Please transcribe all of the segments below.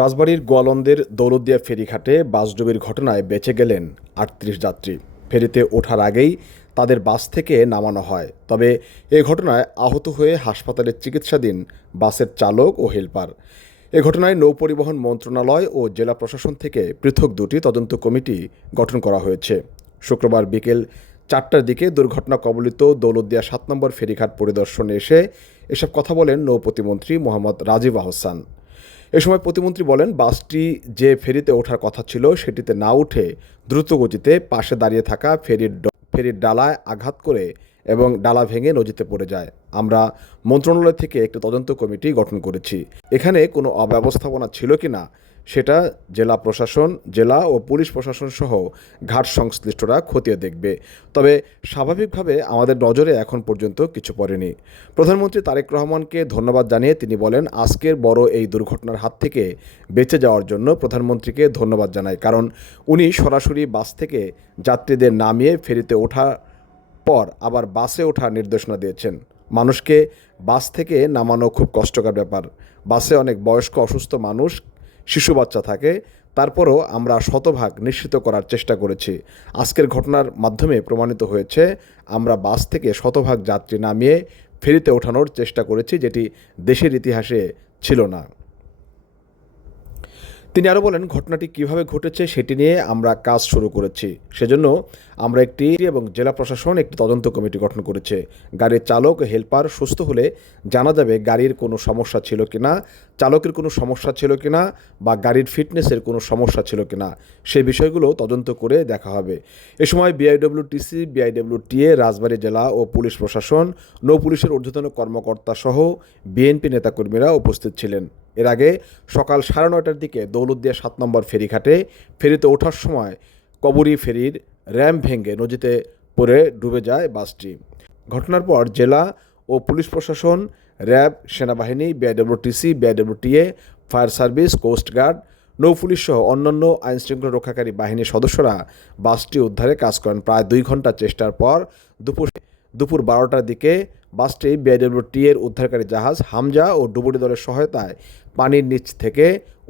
রাজবাড়ীর গোয়ালন্দের দৌলতদিয়া ফেরিঘাটে বাসডুবির ঘটনায় বেঁচে গেলেন ৩৮ যাত্রী। ফেরিতে ওঠার আগেই তাদের বাস থেকে নামানো হয়। তবে এ ঘটনায় আহত হয়ে হাসপাতালে চিকিৎসাধীন বাসের চালক ও হেলপার। এ ঘটনায় নৌপরিবহন মন্ত্রণালয় ও জেলা প্রশাসন থেকে পৃথক দুটি তদন্ত কমিটি গঠন করা হয়েছে। শুক্রবার বিকেল ৪টার দিকে দুর্ঘটনা কবলিত দৌলতদিয়া ৭ নম্বর ফেরিঘাট পরিদর্শনে এসে এসব কথা বলেন নৌপ্রতিমন্ত্রী মোহাম্মদ রাজিব আহসান। এ সময় প্রতিমন্ত্রী বলেন, বাসটি যে ফেরিতে ওঠার কথা ছিল সেটিতে না উঠে দ্রুতগতিতে পাশে দাঁড়িয়ে থাকা ফেরির ডালায় আঘাত করে এবং ডালা ভেঙে নদীতে পড়ে যায়। আমরা মন্ত্রণালয় থেকে একটি তদন্ত কমিটি গঠন করেছি। এখানে কোনো অব্যবস্থাপনা ছিল কিনা সেটা জেলা প্রশাসন, জেলা ও পুলিশ প্রশাসন সহ ঘাট সংশ্লিষ্টরা খতিয়ে দেখবে। তবে স্বাভাবিকভাবে আমাদের নজরে এখন পর্যন্ত কিছু পড়েনি। প্রধানমন্ত্রী তারেক রহমানকে ধন্যবাদ জানিয়ে তিনি বলেন, আজকের বড় এই দুর্ঘটনার হাত থেকে বেঁচে যাওয়ার জন্য প্রধানমন্ত্রীকে ধন্যবাদ জানাই, কারণ উনি সরাসরি বাস থেকে যাত্রীদের নামিয়ে ফেরিতে ওঠার পর আবার বাসে ওঠার নির্দেশনা দিয়েছেন। মানুষকে বাস থেকে নামানো খুব কষ্টকর ব্যাপার। বাসে অনেক বয়স্ক অসুস্থ মানুষ, শিশু বাচ্চা থাকে। তারপরও আমরা শতভাগ নিশ্চিত করার চেষ্টা করেছি। আজকের ঘটনার মাধ্যমে প্রমাণিত হয়েছে আমরা বাস থেকে শতভাগ যাত্রী নামিয়ে ফেরিতে ওঠানোর চেষ্টা করেছি, যেটি দেশের ইতিহাসে ছিল না। তিনি আরও বলেন, ঘটনাটি কিভাবে ঘটেছে সেটি নিয়ে আমরা কাজ শুরু করেছি। সেজন্য আমরা এবং জেলা প্রশাসন একটি তদন্ত কমিটি গঠন করেছে। গাড়ির চালক হেলপার সুস্থ হলে জানা যাবে গাড়ির কোনো সমস্যা ছিল কিনা, চালকের কোনো সমস্যা ছিল কিনা বা গাড়ির ফিটনেসের কোনো সমস্যা ছিল কিনা, সেই বিষয়গুলো তদন্ত করে দেখা হবে। এ সময় বিআইডব্লিউটিসি, বিআইডব্লিউটিএ, রাজবাড়ী জেলা ও পুলিশ প্রশাসন, নৌ পুলিশের ঊর্ধ্বতন কর্মকর্তা সহ বিএনপি নেতাকর্মীরা উপস্থিত ছিলেন। এর আগে সকাল 9:30টার দিকে দৌলতদিয়া ৭ নম্বর ফেরিতে ওঠার সময় কবরী ফেরির র্যাম্প ভেঙে নদীতে পড়ে ডুবে যায় বাসটি। ঘটনার পর জেলা ও পুলিশ প্রশাসন, র্যাব, সেনাবাহিনী, BIWTC, BIWTA, fire service, coast guard, নৌপুলিশ সহ অন্যান্য আইনশৃঙ্খলা রক্ষাকারী বাহিনীর সদস্যরা বাসটি উদ্ধারে কাজ করেন। প্রায় 2 ঘন্টা চেষ্টার পর দুপুর 12টার দিকে বাসটি বিআইডব্লিউটিএর উদ্ধারকারী জাহাজ হামজা ও ডুবুরি দলের সহায়তায় পানির নিচ থেকে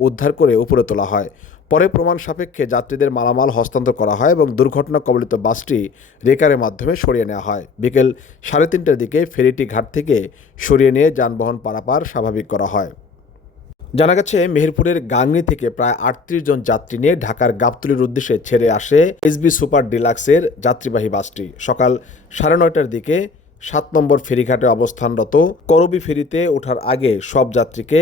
উদ্ধার করে উপরে তোলা হয়। পরে প্রমাণ সাপেক্ষে যাত্রীদের মালামাল হস্তান্তর করা হয় এবং দুর্ঘটনা কবলিত বাসটি রেকারের মাধ্যমে সরিয়ে নেওয়া হয়। বিকেল 3:30টার দিকে ফেরিটি ঘাট থেকে সরিয়ে নিয়ে যানবাহন পারাপার স্বাভাবিক করা হয়। জানা গেছে, মেহেরপুরের গাংনী থেকে প্রায় 38 জন যাত্রী নিয়ে ঢাকার গাবতলীর উদ্দেশ্যে ছেড়ে আসে এসবি সুপার ডিলাক্সের যাত্রীবাহী বাসটি। সকাল 9:30টার দিকে 7 নম্বর ফেরিঘাটে অবস্থানরত করবী ফেরিতে ওঠার আগে সব যাত্রীকে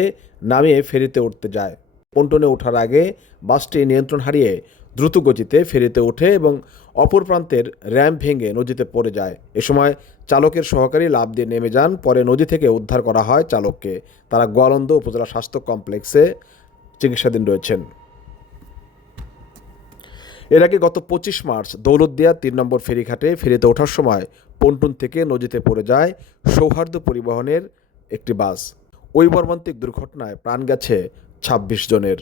নামিয়ে ফেরিতে উঠতে যায়। পন্টনে ওঠার আগে বাসটি নিয়ন্ত্রণ হারিয়ে দ্রুত গতিতে ফেরিতে ওঠে এবং অপর প্রান্তের র্যাম্প ভেঙে নদীতে পড়ে যায়। এ সময় চালকের সহকারী লাফ দিয়ে নেমে যান। পরে নদী থেকে উদ্ধার করা হয় চালককে। তারা গোয়ালন্দ উপজেলা স্বাস্থ্য কমপ্লেক্সে চিকিৎসাধীন রয়েছেন। এর আগে গত 25 মার্চ দৌলতদিয়া 3 নম্বর ফেরিতে ওঠার সময় পন্টন থেকে নদীতে পড়ে যায় সৌহার্দ্য পরিবহনের একটি বাস। ওই মর্মান্তিক দুর্ঘটনায় প্রাণ গেছে 26 জনের।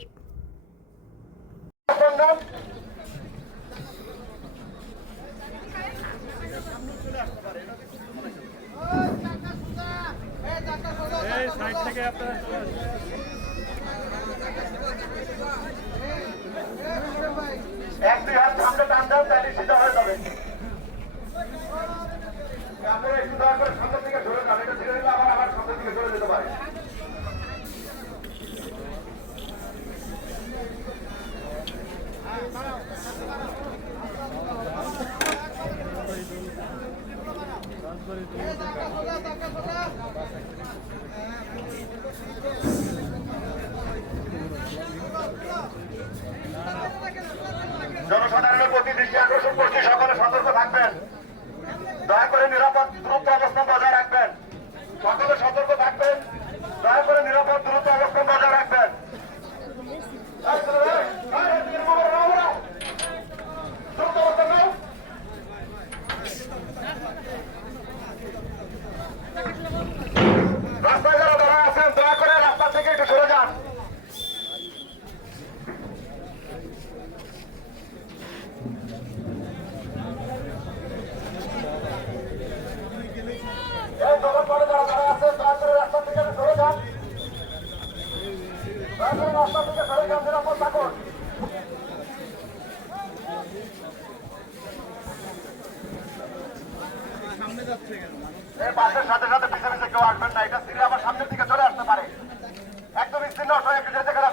একটি হাত সামনে টান দাও, তাহলে সিধা হয়ে যাবে। আপনারা একটু দয়া করে সামনে থেকে সরে যান, এটা ধীরে ধীরে আবার সামনে থেকে সরে যেতে পারে। জনসাধারণের প্রতি দৃষ্টি আকর্ষণ করছি, সকলে সতর্ক থাকবেন। দয়া করে নিরাপদ দ্রুত অবস্থান বজায় রাখবেন। সকলে সতর্ক থাকবেন। দয়া করে নিরাপদ দ্রুত অবস্থান বজায় রাখবেন। রাস্তায় যারা দাঁড়ায় আছেন, দয়া করে রাস্তা থেকে একটু সরে যান। দয়া করে রাস্তা থেকে সরে যান, নিরাপদ থাকুন। এই বাসের সাথে সাথে পিছে পিছে কেউ আসবেন না, এটা সিঁড়ি আমার সামনের দিকে চলে আসতে পারে। একদম স্থির হয়ে যেতে গেলে